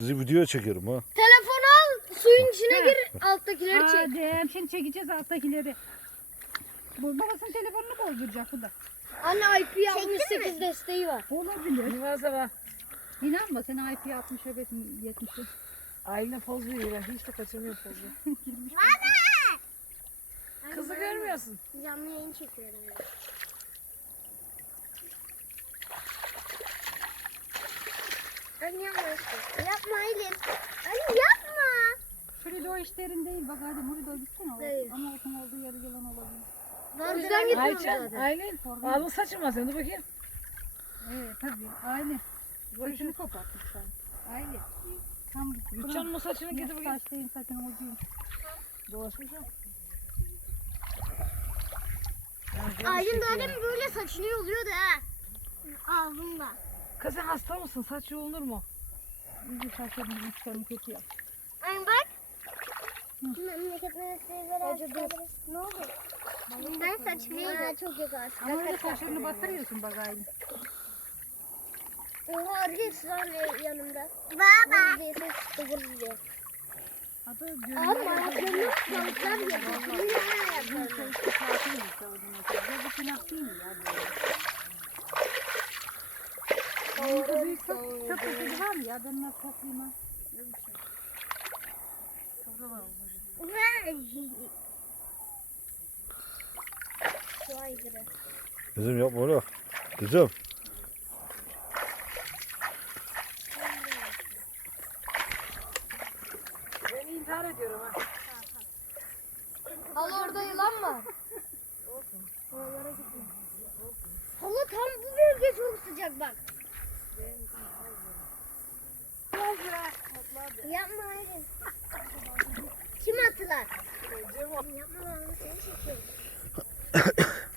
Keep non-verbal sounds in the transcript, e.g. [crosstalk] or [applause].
Sizi video çekiyorum ha. Telefonu al suyun içine gir alttakileri çek. Hadi şimdi çekeceğiz alttakileri. Bu babasının telefonunu bozduracak bu da. Anne IP 68 desteği var. Olabilir. Üniversite var. İnanma sen IP 60'a 70'e. Aile poz veriyor. Ben hiç de kaçırmıyor pozu. [laughs] Kızı görmüyorsun. Canlı yayın çekiyorum. Anne yapma işte. Yapma Aylin. Anne yapma. Şöyle o işlerin değil bak hadi Murido gitsene. o- Değil. Ama okun olduğu yeri yalan olabilir. O yüzden gitmiyorum Ayça, zaten. Aylin. Oradan- Ağzın saçın var senin. Dur bakayım. Evet tabii aynı. Saçını kopartmış sen. Aynı. Tam Yutacaksın mı saçını gidip bakayım. Saç değil saçın ucuyum. Dolaşmış mı? Aylin daha demin böyle saçını yoluyordu ha. Ağzımda. Kız sen hasta mısın? Saç yolunur mu? İyice saçlarını uçlarını kötü yap. Anne bak. Memleketine sigara Ne oldu? Ben saçımı yoluyorum. çok yakar. Ama öyle saçlarını batırıyorsun bak aynı. Oha Argis var yanımda. Baba. Adı Abi gözüne ayaklarını balıklar yapıyor. Ne ayaklarını? Bu günah değil mi ya böyle? Bunun büyük çok, çok kötü var mı ya? Ben nasıl toplayayım ha? Şey. Şurada var. Şu aygırı. Kızım yapma öyle. Kızım. Ben intihar ediyorum ha. Hala orada yılan gitme. Hala tam bu bölge çok sıcak bak. Yapma hayır. Kim attılar? Yapma onu seni çekiyorum. [laughs]